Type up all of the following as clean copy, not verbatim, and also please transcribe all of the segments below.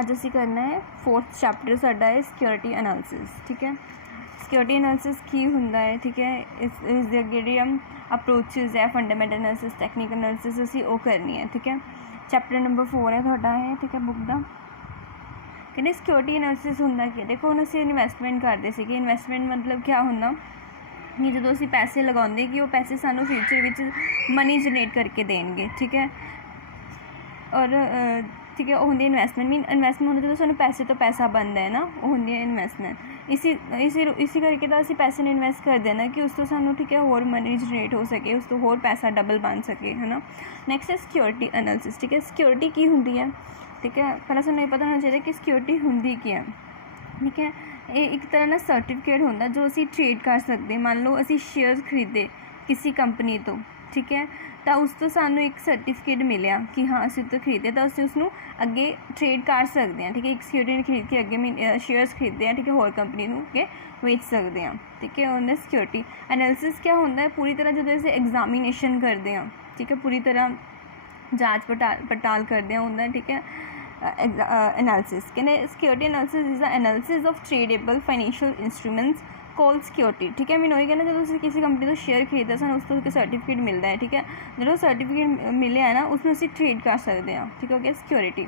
ਅੱਜ ਅਸੀਂ करना है 4th चैप्टर साडा है सिक्योरिटी एनालिसिस। ठीक है, सिक्योरिटी एनालिसिस की हुंदा है। ठीक है, इस दे अगे जिहड़ी अप्रोचेस है फंडामेंटल एनालिसिस टैक्नीकल एनालिसिस असी वो करनी है। ठीक है, चैप्टर नंबर 4 है तुहाडा है। ठीक है, बुक का कहते सिक्योरिटी एनालिसिस हुंदा की देखो हुण असीं इन्वेस्टमेंट करते सीगे। इन्वेस्टमेंट मतलब क्या हुंदा कि जो असीं पैसे लगाउंदे कि वो पैसे सानू फ्यूचर विच मनी जनरेट करके देणगे। ठीक है, और ठीक है वो होंदी इन्वेस्टमेंट मीन इन्वेस्टमेंट होंदा जो सानू पैसे तो पैसा बनता है ना, वो होंदी है इन्वेस्टमेंट। इसी करके तो असीं पैसे ने इन्वेस्ट कर देना कि उस तो सानू ठीक है होर मनी जनरेट हो सके, उस तो होर पैसा डबल बन सके, है ना। नैक्सट है सिक्योरिटी एनालिसिस। ठीक है, सिक्योरिटी की होंदी है। ठीक है, पहले सानू ये पता होना चाहिए कि सिक्योरिटी होंदी की है। ठीक है, ये एक तरह का सर्टिफिकेट होंदा जो असीं ट्रेड कर सकते। मान लो असीं शेयर खरीदे किसी कंपनी तो, ठीक है, तो उस तो सानू एक सर्टिफिकेट मिलिया कि हाँ असीं तो खरीदे तो असीं उसनूं अगे ट्रेड कर सकते हैं। ठीक है, एक सिक्योरिटी खरीद के अगे शेयर्स खरीदते हैं, ठीक है, होर कंपनी नूं अगे बेच सकते हैं। ठीक है, उन्हें सिक्योरिटी एनालिसिस क्या होंदा है पूरी तरह जो असीं एग्जामिनेशन करते हैं। ठीक है, पूरी तरह जांच पड़ताल करते हैं होंदा। ठीक है, एनालिसिस कहने security analysis is the analysis of tradable financial instruments call security. ठीक है, मैंने वही कहना जो किसी कंपनी तो शेयर खरीदा सू उस तो सर्टिफिकेट मिलता है। ठीक है, जो सर्टिफिकेट मिले है ना उसमें असीं ट्रेड कर सकते हैं। ठीक है, सिक्योरिटी।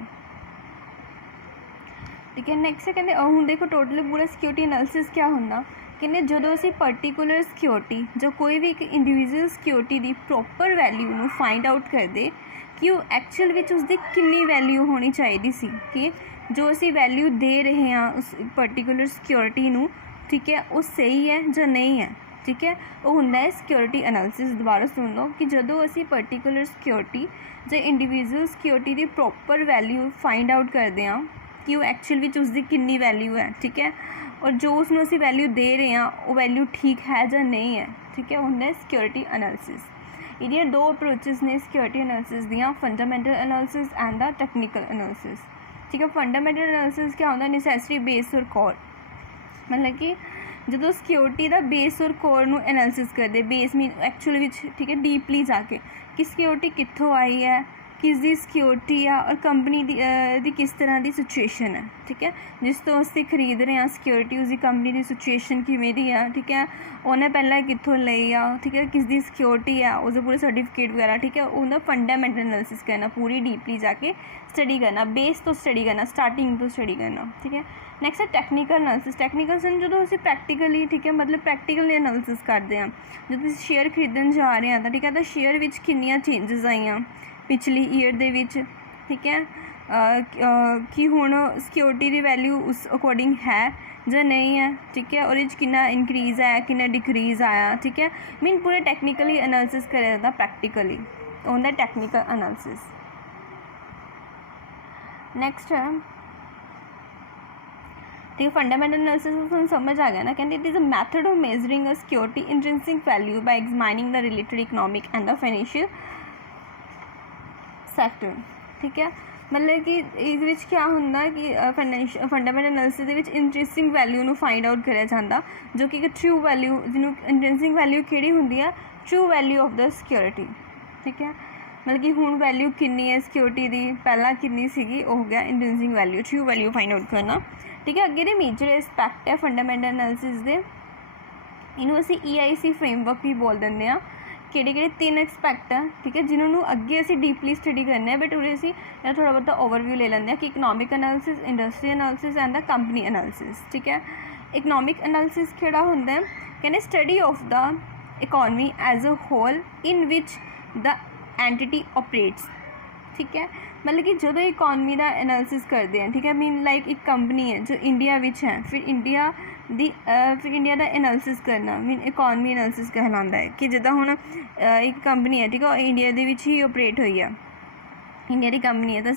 ठीक है, नैक्सट है कहते हुण देखो टोटल पूरा सिक्योरिटी एनालिसिस क्या होंदा कहने जो असीं पर्टिकुलर सिक्योरिटी जो कोई भी एक इंडिविजुअल सिक्योरिटी की प्रॉपर वैल्यू नूं फाइंड आउट करदे कि वो एक्चुअल विच उसकी कितनी वैल्यू होनी चाहिए सी कि जो असी वैल्यू दे रहे हैं उस पर्टिकुलर सिक्योरिटी नूं, ठीक है, वो सही है या नहीं है। ठीक है, वो होंदा है सिक्योरिटी एनालिसिस। दोबारा सुन लो कि जो असी पर्टिकुलर सिक्योरिटी जो इंडिविजुअल सिक्योरिटी की प्रॉपर वैल्यू फाइंड आउट करते हैं कि वो एक्चुअल विच उसकी कितनी वैल्यू है। ठीक है, और जो उसमें असी वैल्यू दे रहे हैं वो वैल्यू ठीक है या नहीं है। ठीक है, होंदा है सिक्योरिटी एनालिसिस। इहदियां दो अप्रोचेस ने सिक्योरिटी एनालिसिस दियां, fundamental analysis and the technical analysis. ठीक है, फंडामेंटल एनालिसिस क्या होंदा नैसेसरी बेस और कोर मतलब कि जो सिक्योरिटी का बेस और कोर नूं एनालिसिस करते बेस मीन एक्चुअल विच ठीक है डीपली जाके कि सिक्योरिटी कित्थों आई है, किसकी सिक्योरिटी आ और कंपनी दी किस तरह की सिचुएशन है। ठीक है, जिस तो असीं खरीद रहे हैं सिक्योरिटी उसकी कंपनी की सिचुएशन किवें दी है। ठीक है, उन्हें पहला कित्थों लई आ, ठीक है, किसकी सिक्योरिटी है, उसके पूरे सर्टिफिकेट वगैरह। ठीक है, उनका फंडामेंटल एनालिसिस करना, पूरी डीपली जाके स्टडी करना, बेस तो स्टडी करना, स्टार्टिंग तो स्टडी करना। ठीक है, नैक्सट है टैक्नीकल एनालिसिस। टैक्नीकल सन जो असीं प्रैक्टिकली ठीक है मतलब प्रैक्टिकल एनालिसिस करते हैं जो तुसीं शेयर खरीदण जा रहे हैं। ठीक है, तो शेयर विच कितनियां चेंजिस आईयां पिछली ईयर दे विच। ठीक है, कि हुण सिक्योरिटी की वैल्यू उस अकॉर्डिंग है या नहीं है। ठीक है, और कितना इनक्रीज आया कितना डिक्रीज आया। ठीक है, मीन पूरे टैक्नीकली एनालिसिस करा जाता प्रैक्टिकली, होंदा टैक्नीकल एनालिसिस। नैक्सट है ठीक है फंडामेंटल एनालिसिस समझ आ गया ना। कहते it is a method of measuring a security intrinsic value by examining the related economic and the financial sector. ठीक है, मतलब कि इस क्या होंदा कि फंडामेंटल एनालिसिस दे विच इंट्रिंसिक वैल्यू नूं फाइंड आउट करिया जांदा जो कि एक ट्रू वैल्यू जिन्हों इंट्रिंसिक वैल्यू किहड़ी हुंदी है true value of the security. ठीक है, मतलब कि हुण वैल्यू कितनी है सिक्योरिटी की पहला कितनी सीगी हो गया intrinsic value true value find out करना। ठीक है, अगे दे मेजर एस्पैक्ट है फंडामेंटल एनालिसिस दे इनू असी EIC फ्रेमवर्क भी बोल देंगे हैं। किहड़े 3 एस्पैक्ट है ठीक है जिन्होंने अगे असी डीपली स्टडी करने हैं बट उन्हें असी थोड़ा बहुत ओवरव्यू ले लेंगे कि economic analysis industry analysis and the company analysis. ठीक है, इकनॉमिक एनालिसिस किहड़ा हुंदा है कहने study of the economy as a whole in which the entity operates. ठीक है, मतलब कि जो इकॉनमी का एनालिसिस करते हैं। ठीक है, मीन लाइक एक कंपनी है जो इंडिया विच है फिर इंडिया का एनालिसिस करना मीन इकॉनमी एनालिसिस कहलाता है कि जिदा हुण एक कंपनी है ठीक है इंडिया दे विच ही ऑपरेट हुई है, इंडिया की कंपनी है तो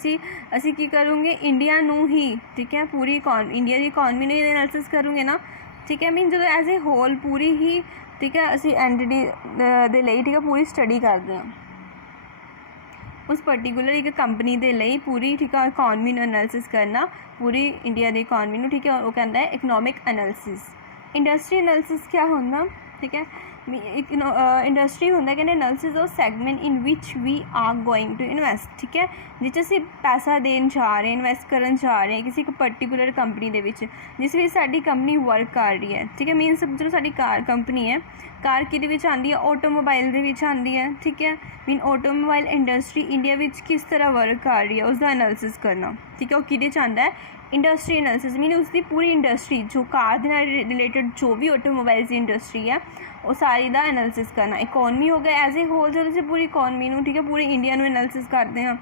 असी की करूँगे इंडिया नूं ही ठीक है पूरी इंडिया की इकॉनमी ने एनालिसिस करूँगे ना। ठीक है, मीन जो एज ए होल पूरी ही ठीक है असी एंटिटी दे लई ठीक है पूरी स्टडी करते हैं उस पर्टिकुलर एक कंपनी के लिए पूरी ठीक है इकॉनमी एनालिसिस करना पूरी इंडिया की इकॉनमी ठीक है वो कहता है इकनॉमिक एनालिसिस। इंडस्ट्री एनालिसिस क्या होंदा ठीक है इंडस्ट्री होंगे कहते analysis of segment in which we are going to invest, ठीक है, जिस असीं पैसा देन जा रहे हैं, इन्वेस्ट करन जा रहे हैं किसी एक पर्टिकुलर कंपनी दे विच जिस विच साडी कंपनी वर्क कर रही है, ठीक है। मीनस जो साडी कार कंपनी है, कार किहदे विच आंदी है, ऑटोमोबाइल दे विच आंदी है, ठीक है। Mean automobile industry India which किस तरह वर्क कर रही है उसका एनालिसिस करना, ठीक है। वो किहदे च आंदा है, इंडस्ट्री एनालिसिस, मीन उसकी पूरी इंडस्ट्री जो कार दे नाल रिलेटेड जो भी ऑटोमोबाइल्स की इंडस्ट्री है वो सारी का एनालिसिस करना। इकोनमी हो गया एज ए होल, जो असीं पूरी इकोनमी नूं, ठीक है, पूरी इंडिया नूं एनालिसिस करते हैं।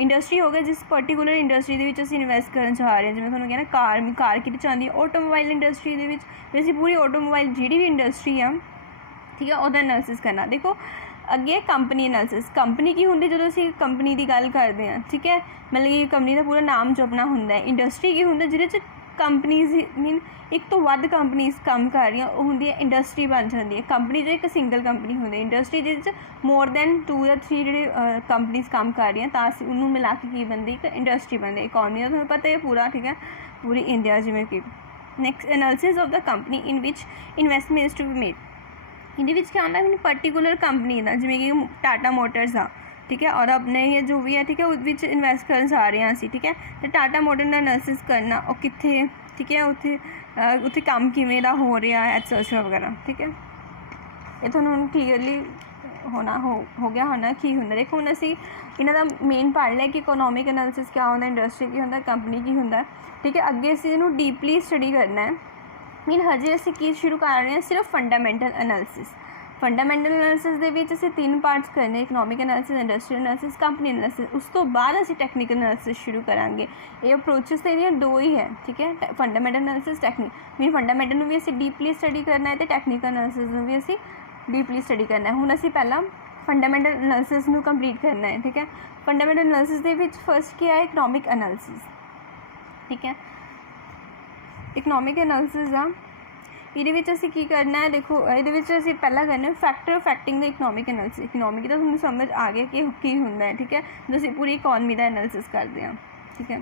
इंडस्ट्री हो गया जिस पर्टिकुलर इंडस्ट्री दे विच असीं इन्वेस्ट करन जा रहे हैं, जिवें तुहानूं कहना कार किहदे च आंदी है, ऑटोमोबाइल इंडस्ट्री दे विच असीं पूरी ऑटोमोबाइल जिहड़ी भी इंडस्ट्री आ, ठीक है, ਉਹਦਾ एनालिसिस करना। देखो अगे कंपनी एनालिसिस, कंपनी की होंदी जो असीं कंपनी की गल करते हैं, ठीक है, मतलब कि कंपनी का पूरा नाम जपना होंदा है। इंडस्ट्री की होंदा जिहदे च कंपनीज मीन एक तो वध कंपनीज काम कर रही वो होंदी है इंडस्ट्री बन जाती है। कंपनी जो एक सिंगल कंपनी होंदी है, इंडस्ट्री जिस मोर दैन 2 या 3 ਜਿਹੜੇ कंपनीज काम कर रही हैं ਤਾਂ ਅਸੀਂ ਉਹਨੂੰ ਮਿਲਾ ਕੇ ਕੀ ਬਣਦੀ ਇੱਕ इंडस्ट्री बनती। इकोनॉमी का ਤੁਹਾਨੂੰ पता है पूरा, ठीक है, पूरी इंडिया जिवें कि। Next analysis of the company in which investment is to be made, ਇਹਦੇ ਵਿੱਚ क्या होंदा है पर्टिकुलर कंपनी का, जिवें कि टाटा मोटर्स आ, ठीक है, और अपने ये जो भी है, ठीक है, उस इन्वेस्ट करन जा रहे हैं असीं, ठीक है। तो टाटा मोटर का एनालिसिस करना और कित्थे, ठीक है, उत्थे काम किवें दा हो रहा है एटसेट्रा वगैरह, ठीक है। ये तुहानूं क्लीयरली होना हो गया होना की होंदा। देखो हुण असीं इन्हां दा मेन पढ़ लिया कि इकोनॉमिक एनालिसिस क्या होंदा, इंडस्ट्री की होंदा, कंपनी की होंदा, ठीक है। अगे असीं इहनूं डीपली स्टडी करना है। मीन हजे असीं की शुरू कर रहे हैं सिर्फ फंडामेंटल एनालिसिस। फंडामेंटल एनालिसिस दे विच असीं 3 पार्ट्स करने, economic analysis, industry analysis, company analysis. उस तो बाद असीं टैक्नीकल एनालिसिस शुरू करांगे। ये अप्रोचेस तो इहदियां 2 ही है, ठीक है, fundamental analysis, technique. Mean fundamental नूं भी असीं डीपली स्टडी करना है तो टैक्नीकल एनालिसिस नूं भी असीं डीपली स्टडी करना है। हुण असीं पहला फंडामेंटल एनालिसिस नूं कंप्लीट करना है, ठीक है। Fundamental analysis they which first क्या है, इकोनॉमिक एनालिसिस, ठीक है। इकोनॉमिक एनालिसिस आ ਇਹਦੇ ਵਿੱਚ ਅਸੀਂ ਕੀ ਕਰਨਾ ਹੈ, ਦੇਖੋ ਇਹਦੇ ਵਿੱਚ ਅਸੀਂ ਪਹਿਲਾਂ ਕਰਨਾ ਫੈਕਟਰ ਅਫੈਕਟਿੰਗ ਦਾ ਇਕਨੋਮਿਕ ਐਨਾਲਿਸਿਸ। ਇਕਨੋਮਿਕ ਦਾ ਤੁਹਾਨੂੰ ਸਮਝ ਆ ਗਿਆ ਕਿ ਕੀ ਹੁੰਦਾ ਹੈ, ਠੀਕ ਹੈ, ਜਦੋਂ ਅਸੀਂ ਪੂਰੀ ਇਕੋਨਮੀ ਦਾ ਐਨਾਲਿਸਿਸ ਕਰਦੇ ਹਾਂ, ਠੀਕ ਹੈ।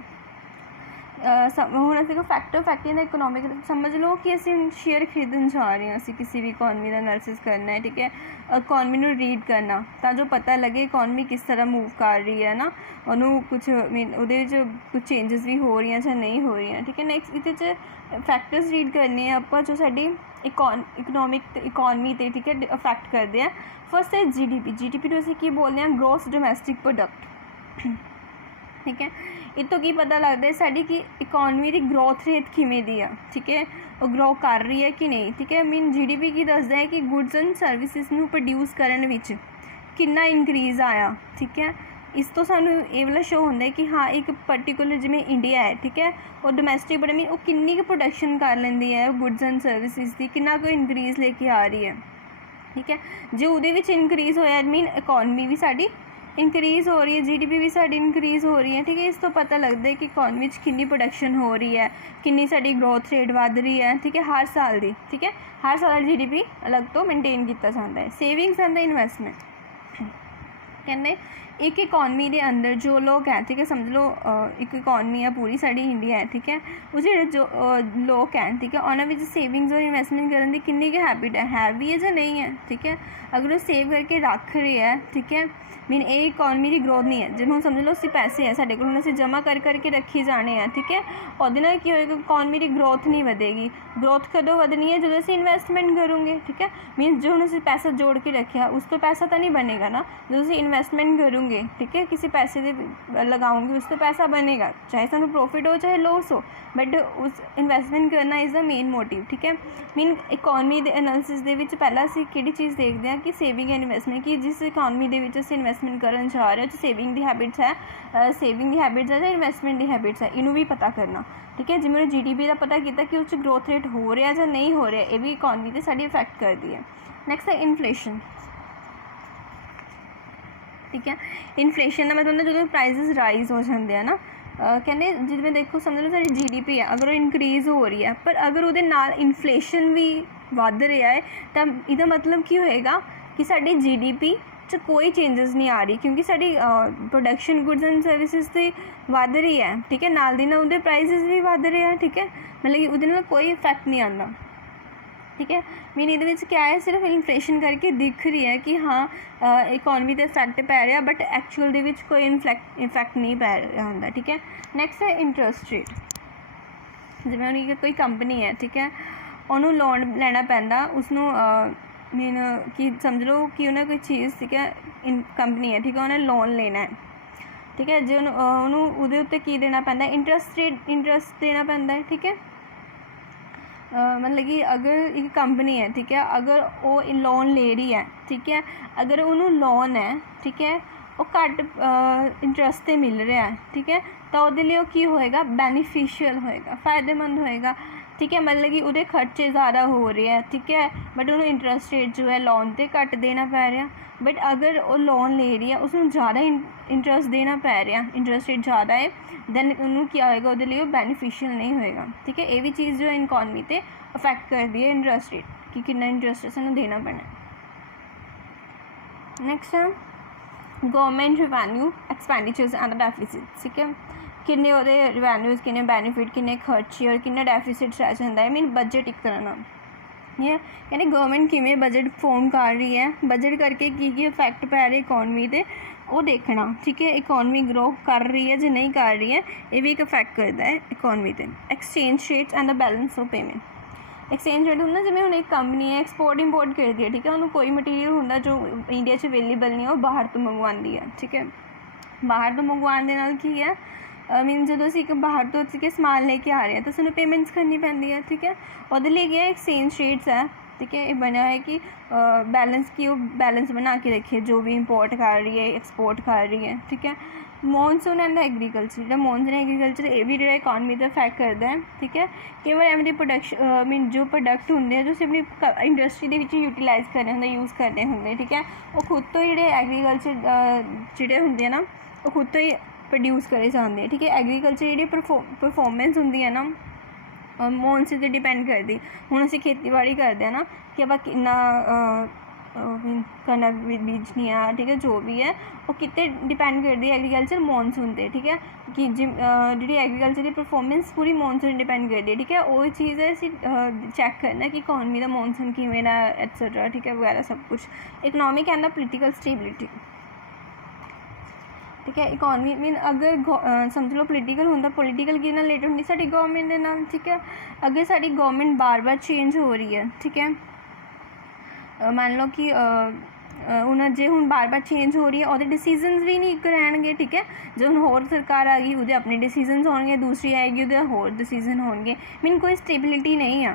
ਹੁਣ ਅਸੀਂ ਫੈਕਟਰ ਅਫੈਕਟਿੰਗ ਦਾ ਇਕਨੋਮਿਕ ਸਮਝ ਲਓ ਕਿ ਅਸੀਂ ਸ਼ੇਅਰ ਖਰੀਦਣ ਜਾ ਰਹੇ ਹਾਂ, ਅਸੀਂ ਕਿਸੇ ਵੀ ਇਕੋਨਮੀ ਦਾ ਐਨਾਲਿਸਿਸ ਕਰਨਾ ਹੈ, ਠੀਕ ਹੈ। ਇਕੋਨਮੀ ਨੂੰ ਰੀਡ ਕਰਨਾ ਤਾਂ ਜੋ ਪਤਾ ਲੱਗੇ ਇਕੋਨਮੀ ਕਿਸ ਤਰ੍ਹਾਂ ਮੂਵ ਕਰ ਰਹੀ ਹੈ ਨਾ, ਉਹਨੂੰ ਕੁਛ ਮੀਨ ਉਹਦੇ ਵਿੱਚ ਕੁਛ ਚੇਂਜਸ ਵੀ ਹੋ ਰਹੀਆਂ ਜਾਂ ਨਹੀਂ ਹੋ ਰਹੀਆਂ, ਠੀਕ ਹੈ। ਨੈਕਸਟ ਇਹਦੇ 'ਚ फैक्टर्स रीड करने ਆਪਾਂ जो साडी इकोनॉमिक इकोनमी ते, ठीक है, अफेक्ट करते हैं। फर्स्ट है जीडीपी। जीडीपी नूं असीं की बोलते हैं, ग्रॉस डोमैसटिक प्रोडक्ट, ठीक है। ਇਹ ਤੋਂ ਕੀ ਪਤਾ ਲੱਗਦਾ ਹੈ ਸਾਡੀ कि इकोनॉमी ਦੀ ग्रोथ रेट किवें दी आ, ठीक है, ਉਹ ग्रो कर रही है कि नहीं, ठीक है। मीन जीडीपी की दसदा है कि गुड्स एंड सर्विसेज नूं प्रोड्यूस करन विच कितना इंक्रीज़ आया, ठीक है। इस तो सानू ये वाला शो होंदा है कि हाँ एक पर्टिकुलर जिवें इंडिया है, ठीक है, और डोमैसटिक बड़ा मीन वो किन्नी की प्रोडक्शन कर लैंदी है गुड्स एंड सर्विसेज की, कितना कोई इंक्रीज़ लेके आ रही है, ठीक है। जो उहदे विच इंक्रीज़ होया मीन इकोनॉमी भी साडी इंक्रीज़ हो रही है, जीडीपी भी साडी इंक्रीज़ हो रही है, ठीक है। इस तो पता लगता है कि इकोनॉमी में कितनी प्रोडक्शन हो रही है, कितनी साडी ग्रोथ रेट वध रही है, ठीक है, हर साल दी, ठीक है। हर साल जीडीपी अलग तो मेनटेन किया जाता है। सेविंग्स एंड द इन्वेस्टमेंट कहते एक इकोनमी के अंदर जो लोग हैं, ठीक है, समझ लो एक इकोनमी है पूरी साड़ी इंडिया है, ठीक है, उस जो लोग हैं, ठीक है, उन्होंने में सेविंग्स और इन्वेस्टमेंट करने की किन्नी की हैबिट है भी है या नहीं है, ठीक है। अगर वो सेव करके रख रहे हैं, ठीक है, मीन ये इकोनमी की ग्रोथ नहीं है। जिवें हम समझ लो असीं पैसे है साडे कोल, असीं जमा करके रखी जाने हैं, ठीक है, उहदे नाल की होएगा, इकोनमी की ग्रोथ नहीं वधेगी। ग्रोथ कदों वधनी है जो असीं इन्वेस्टमेंट करोगे, ठीक है। मीन जो हुण असीं पैसा जोड़ के रखा उस तो पैसा तो नहीं बनेगा ना, जो असीं इन्वेस्टमेंट करोगे, ठीक है, किसी पैसे दे लगाओगे उस तो पैसा बनेगा, चाहे सानूं प्रॉफिट हो चाहे लॉस हो, बट उस इन्वेस्टमेंट करना इज़ द मेन मोटिव, ठीक है। मीन इकोनमी के एनालिसिस दे विच पहला असीं किहड़ी चीज़ देखते हैं कि सेविंग एंड इन्वेस्टमेंट, कि जिस इकोनमी दे विच असीं इन्वेस्टमेंट करन जा रहे हो सेविंग की हैबिट्स है, सेविंग की हैबिट्स है या इन्वेस्टमेंट की हैबिट्स है, इनू भी पता करना, ठीक है। जिवें जीडीपी का पता किया कि उस ग्रोथ रेट हो रहा या नहीं हो रहा, ये भी इकोनमी ते साडी इफेक्ट करती है। नैक्सट है इन्फ्लेशन, ठीक है। इन्फ्लेशन का मतलब जो प्राइजेस राइज हो जाते हैं ना, कहते जिवें देखो समझ लो साडी जीडीपी है अगर वो इंक्रीज़ हो रही है पर अगर वो इन्फ्लेशन भी वध रहा है तो इसका मतलब की होएगा कि साडी जीडीपी च कोई चेंजेस नहीं आ रही, क्योंकि साडी प्रोडक्शन गुड्स एंड सर्विसेज तो वध रही है, ठीक है, नाल दी नाल उहदे प्राइजेस भी वध रहे हैं, ठीक है, मतलब कि उहदे नाल कोई इफेक्ट नहीं आता, ठीक है। मीन ये क्या है, सिर्फ इन्फ्लेशन करके दिख रही है कि हाँ इकोनॉमी ते इफैक्ट पै रहा, बट एक्चुअल दे विच कोई इफैक्ट नहीं पै रहा होंदा। ठीक है। नैक्सट है इंटरस्ट रेट। जिवें हुण कोई कंपनी है, ठीक है, उन्होंने लोन लेना पैंदा, उसनों मीन कि समझ लो कि उन्हें कोई चीज़, ठीक है, कंपनी है, ठीक है, उन्हें लोन लेना है, ठीक है, जो उन्होंने उत्ते की देना पैंदा, इंटरस्ट देना पैंदा है। ठीक है। मतलब कि अगर एक कंपनी है, ठीक है, अगर वो लोन ले रही है, ठीक है, अगर उन्होंने लोन है, ठीक है, वो घट इंटरस्ट से मिल रहा है, ठीक है, तो वो लिए की होएगा, बेनीफिशियल होएगा, फ़ायदेमंद होएगा। ठीक है। मतलब कि वो खर्चे ज़्यादा हो रहे हैं, ठीक है, बट उन्होंने इंटरस्ट रेट जो है लोन पर घट देना पै रहा। बट अगर वो लोन ले रही है, उसमें ज़्यादा इंटरस्ट देना पै रहा, इंटरस्ट रेट ज़्यादा है, दैन उन्होंने क्या होएगा, वो लिए बेनीफिशियल नहीं होएगा। ठीक है। ये भी चीज़ जो है इकोनॉमी से अफैक्ट कर दी है, इंटरस्ट रेट कि कितना इंटरस्ट सानू देना पैना। नैक्सट है government revenue expenditures and deficit. ठीक है। किन्ने वो रिवेन्यूज़, किन्ने बेनीफिट, किन्ने खर्चे और किन्ने डेफिसिट रह जाता है। मीन बजट एक तरह ना ये यानी गवर्नमेंट किमें बजट फॉर्म कर रही है, बजट करके की इफैक्ट पै रहे इकोनॉमी से वो देखना। ठीक है। इकोनॉमी ग्रो कर रही है जो नहीं कर रही है, ये भी एक इफैक्ट करता है इकोनॉमी से। Exchange rates and the balance of payment. Exchange rate होंगे जिमें हम एक कंपनी है एक्सपोर्ट इंपोर्ट करती है, ठीक है, उन्होंने कोई मटीरियल होंगे जो इंडिया च अवेलेबल नहीं है, वो बाहर तो मंगवाती है। ठीक है। बाहर तो मंगवाने नाल की है, मीन जो असी बाहर तो समान लेके आ रहे हैं तो सानू पेमेंट्स करनी पैंदी है। ठीक है। वो लिए क्या एक्सचेंज रेट्स है। ठीक है। ये बनया है कि बैलेंस की वो बैलेंस बना के रखिए, जो भी इंपोर्ट कर रही है एक्सपोर्ट कर रही है। ठीक है। मॉनसून एंड एग्रीकल्चर, जो मॉनसून एग्रीकल्चर ये भी जो इकोनॉमी का इफैक्ट करता है। ठीक है। कई बार एवं प्रोडक्शन मीन जो प्रोडक्ट होंगे जो अपनी इंडस्ट्री के यूटिलाइज करने होंगे, यूज़ करने होंगे। ठीक है। वो खुद तो ही एग्रीकल्चर जोड़े होंगे ना, वो खुद तो ही प्रोड्यूस करे जाते हैं। ठीक है। एग्रीकल्चर जी परफॉर्मेंस होंगी है ना, मॉनसून से डिपेंड करती। हुण असीं खेतीबाड़ी करते हैं ना कि आप कितना कणक बीजनी है, ठीक है, जो भी है वो कितने डिपेंड करती है एग्रीकल्चर मॉनसून से। ठीक है। कि जी एग्रीकल्चर की परफॉर्मेंस पूरी मॉनसून डिपेंड करती है। ठीक है। वो चीज़ है असीं चैक करना कि इकोनॉमी का मॉनसून किवें दा एटसेट्रा। ठीक है। वगैरह सब कुछ economic and the political stability. ठीक है। इकोनॉमी मीन अगर समझ लो पोलीटिकल होंगे, पोलीटिकल कि रिलेटेड होंगी साडी गवर्नमेंट के नाल। ठीक है। अगर साडी गवर्नमेंट बार बार चेंज हो रही है, ठीक है, मान लो कि उन्हें जे हुण बार बार चेंज हो रही है, और डिसीजनस भी नहीं एक रहणगे। ठीक है। जो हुण होर सरकार आ गई, वो अपने डिसीजनस होंगे, दूसरी आएगी वो होर डिसीजन होंगे, मीन कोई स्टेबिलिटी नहीं है।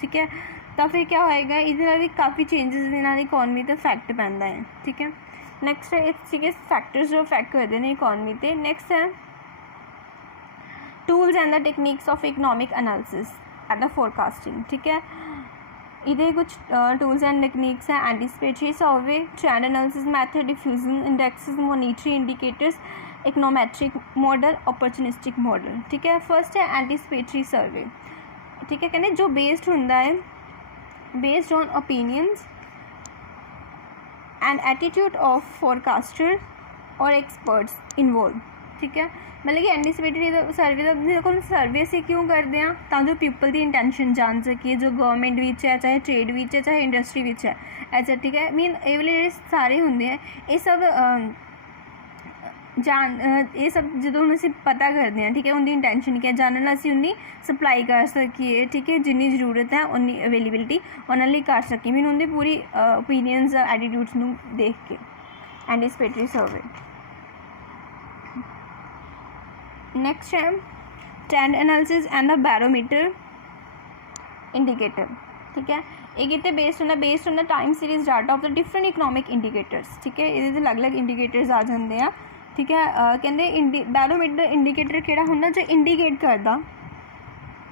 ठीक है। तो फिर क्या होएगा, इहदे भी काफ़ी चेंजिस दे नाल इकोनॉमी ते इफैक्ट पैंदा है। ठीक है। नैक्सट है इसके फैक्टर्स जो इफैक्ट करते हैं इकोनॉमी पे। नैक्सट है tools and the techniques of economic analysis and the forecasting. ठीक है। इधर कुछ टूल्स एंड टेक्निक्स हैं, anticipatory survey, trend analysis method, diffusion indexes, monetary indicators, econometric model, opportunistic model. ठीक है। फर्स्ट है एंटीसिपेटरी सर्वे। ठीक है। कहने जो बेस्ड होंदा है based on opinions and attitude of forecaster और एक्सपर्ट्स इनवॉल्व। ठीक है। मतलब कि एंटीसिपेटरी सर्वे को सर्वे असीं क्यों करते हैं, ताकि पीपल की इंटेंशन जान सकिए, जो गवर्नमेंट विच है, चाहे ट्रेड विच है, चाहे इंडस्ट्री विच है, ऐसा। ठीक है। मीन ये वाले जो सारे होंगे हैं, ये सब ये सब जो हम असीं पता करते हैं, ठीक है, उनकी इंटेंशन क्या जानना, असीं उन्नी सप्लाई कर सकीए। ठीक है। जिन्नी जरूरत है उन्नी अवेलेबिलिटी उन्होंने लिए कर सकी, मीन उनकी पूरी ओपीनियंस एटीट्यूड्स नूं देख के। एंटीसिपेटरी सर्वे। नेक्स्ट है trend analysis and the barometer indicator. ठीक है। एक इतने based on the time series data of the different economic indicators. ठीक है। ये अलग अलग इंडिकेटर्स आ जाते हैं। ठीक है। कहते बैरोमीटर इंडिकेटर किहड़ा हुंदा जो इंडिकेट करता,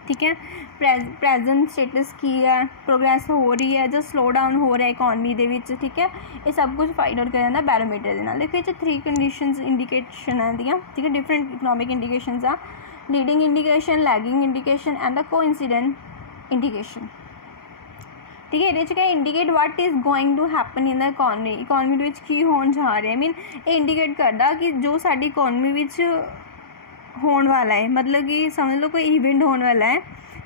ठीक है, प्रेजेंट स्टेटस की है, प्रोग्रेस हो रही है, जो स्लो डाउन हो रहा है इकोनॉमी दे विच। ठीक है। ये सब कुछ फाइंड आउट कर जाता बैरोमीटर दे नाल। देखो 3 कंडीशनस इंडिकेशन है दियाँ। ठीक है। डिफरेंट इकनॉमिक इंडिकेशनस आ, leading indication, lagging indication and the coincident indication. ठीक है। ये क्या indicate what is going to happen in the economy which की होने जा रहा है। मीन ये इंडिकेट करता कि जो साडी इकोनॉमी विच होने वाला है, मतलब कि समझ लो कोई इवेंट होने वाला है,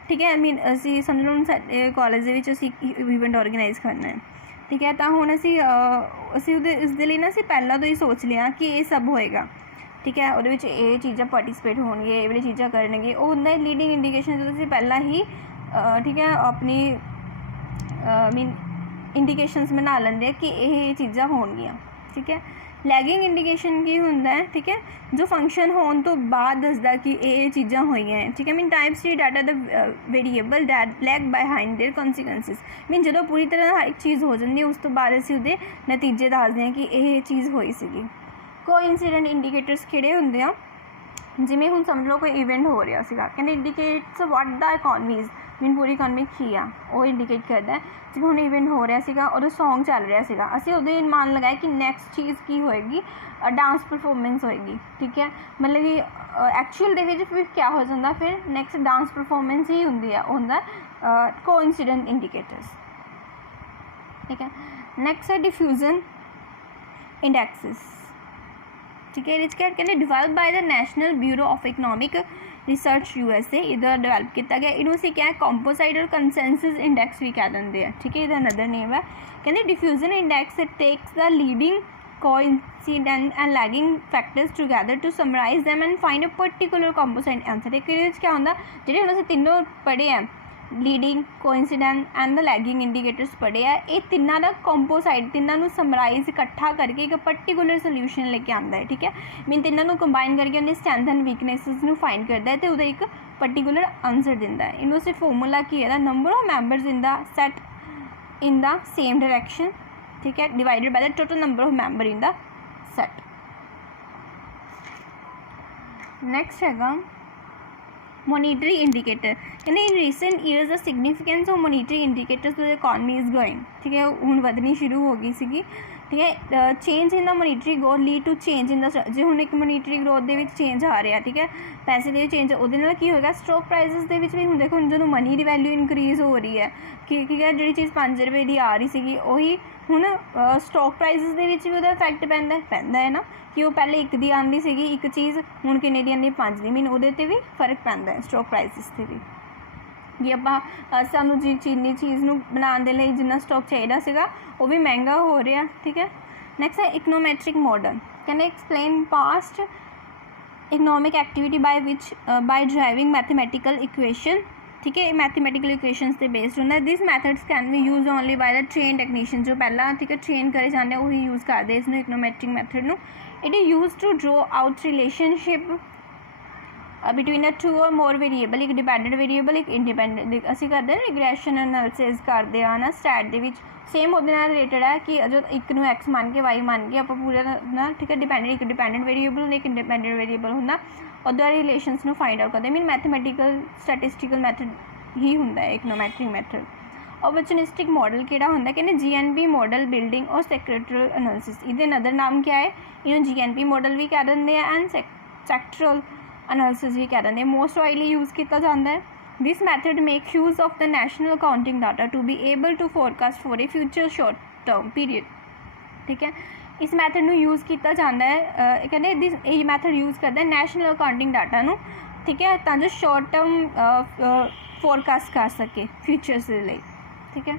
ठीक है। मीन असी समझ लो साडे कॉलेज दे विच असी इवेंट ऑर्गेनाइज करना है, ठीक है। तो हुण असी इसदे लई ना असी पहलां तो ही सोच लिया कि ये सब होएगा, ठीक है। उहदे विच ये चीज़ां पार्टिसिपेट होणगे, ये वाली चीज़ां करनगे, वो हुंदा है लीडिंग इंडिकेशन जो असी पहलां ही ठीक है अपनी मीन इंडिकेशनस बना लेंदे कि ये चीज़ां होणगियां, ठीक है। लैगिंग इंडिकेशन की होंदा है, ठीक है, जो फंक्शन होने तो बाद दसदा कि ये चीज़ां होईयां हैं, ठीक है। Mean type C data the variable that lag behind their consequences. Mean जो पूरी तरह हर एक चीज़ हो जाती है उस तो बाद असीं उहदे नतीजे दसदे हैं कि ये चीज़ होई सीगी। कोइंसिडेंट इंडिकेटर्स किहड़े हुंदे आ, जिवें हुण समझ लो कोई इवेंट हो रहा सीगा, कहंदे indicates what the economies mean पूरी इकोनॉमी की आ वो इंडिकेट करता है। जिवें हुण इवेंट हो रहा सीगा और सॉन्ग चल रहा सीगा, असीं उहदे मान लगाया कि नैक्सट चीज़ की होएगी, डांस परफॉर्मेंस होएगी, ठीक है। मतलब कि एक्चुअल दे विच फिर क्या हो जाता, फिर नैक्सट डांस परफॉर्मेंस ही हुंदी है, हुंदा कोइंसिडेंट इंडिकेटर्स, ठीक है। नैक्सट है डिफ्यूजन इंडैक्सिस, ठीक है। क्या कहते हैं develop by the national bureau of economic research USA, इधर डिवेल्प किया गया। इनू असीं क्या है कंपोसाइट और कंसेंसस इंडैक्स भी कह देंगे हैं, ठीक है। इधर अनदर नेम है, कहते diffusion index it takes the leading coincident and lagging factors together to summarize them and find a particular composite answer. एक क्या होंदा जिहड़े हुण असीं तीनों पढ़े हैं, leading coincident and the lagging indicators पढ़े है, ये तिन्ना का कंपोसाइट तिन्नों समराइज इकट्ठा करके एक पर्टिकुलर सोल्यूशन लेके आता है, ठीक है। मीन तिन्नों कंबाइन करके उन्हें स्ट्रेंथ एंड वीकनेसिस नूं फाइंड करता है तो उहदा एक पर्टिकुलर आंसर दिंदा है। इनू से फॉर्मूला की है number of members in the set in the same direction, ठीक है, divided by the total number of member in the set. Next है मॉनिटरी इंडिकेटर, कहते in recent years the significance of monetary indicators to the economy is going, ठीक है, हुण वधनी शुरू हो गई सीगी, ठीक है। Change in the monetary growth lead to change in the जो हुण एक मॉनिटरी ग्रोथ दे विच चेंज आ रहा, ठीक है, पैसे दे चेंज उहदे नाल की होएगा स्टॉक प्राइसिस दे विच भी हुण देखो जो मनी की वैल्यू इनक्रीज हो रही है कि है जी चीज़ 5 रुपए की आ रही सी उही हुण स्टॉक प्राइसिस दे विच भी उहदा इफैक्ट पैंदा है ना कि वो पहले 1 दी आंदी सी एक चीज़ हुण किन्ने दी आंदी 5 दी। मीन उहदे ते भी फर्क पैंदा है स्टॉक प्राइसिस ते भी कि आपां सानू जी चीज़ नूं बनाउण दे लई जिन्ना स्टॉक चाहिदा सीगा वो भी महंगा हो रहा, ठीक है। नैक्सट है econometric model, can explain past economic activity by driving mathematical equation, ठीक है, मैथमेटिकल इक्वेशंस पे बेस्ड होंगे। This methods can be use only by the train technician, जो पहला ठीक है ट्रेन करे जाते हैं वही यूज़ करते हैं इसमें इकनोमैट्रिक मैथड नूं। It is use to draw out relationship between a 2 और मोर वेरीएबल, एक डिपेंडेंट वेरीएबल एक इंडिपेंडेंट। असीं करते हैं रिग्रेशन एनालिसिस करते हैं ना स्टैट दे विच सेम उहदे नाल रिलेटेड है कि जो एक नूं एक्स मान के वाई मान के आपां पूरा ना ठीक है डिपेंडेंट एक डिपेंडेंट वेरीएबल होंदा एक इंडिपेंडेंट वेरीएबल होंदा उहदे रिलेशनस नूं फाइंड आउट करते। मीन मैथमेटिकल स्टैटिस्टिकल मैथड ही होंदा है इकनोमैट्रिक मैथड। ऑपर्चुनिस्टिक मॉडल किहड़ा होंदा कहने GNP मॉडल बिल्डिंग और सेक्टरल एनालिसिस, इहदे अनदर नाम क्या है इन्हों GNP मॉडल भी कह देंगे एंड सेक्टरल एनालिसिस भी कह देंगे। मोस्ट वाइडली यूज़ किया जाता है। This method make use of the national accounting data to be able to forecast for a future short term period, ठीक है। इस मैथड नूं यूज़ किया जाता है कहते दिस ये मैथड यूज़ करता है नैशनल अकाउंटिंग डाटा नूं, ठीक है, तां जो शॉर्ट टर्म फोरकास्ट कर सके फ्यूचर्स दे लई, ठीक है।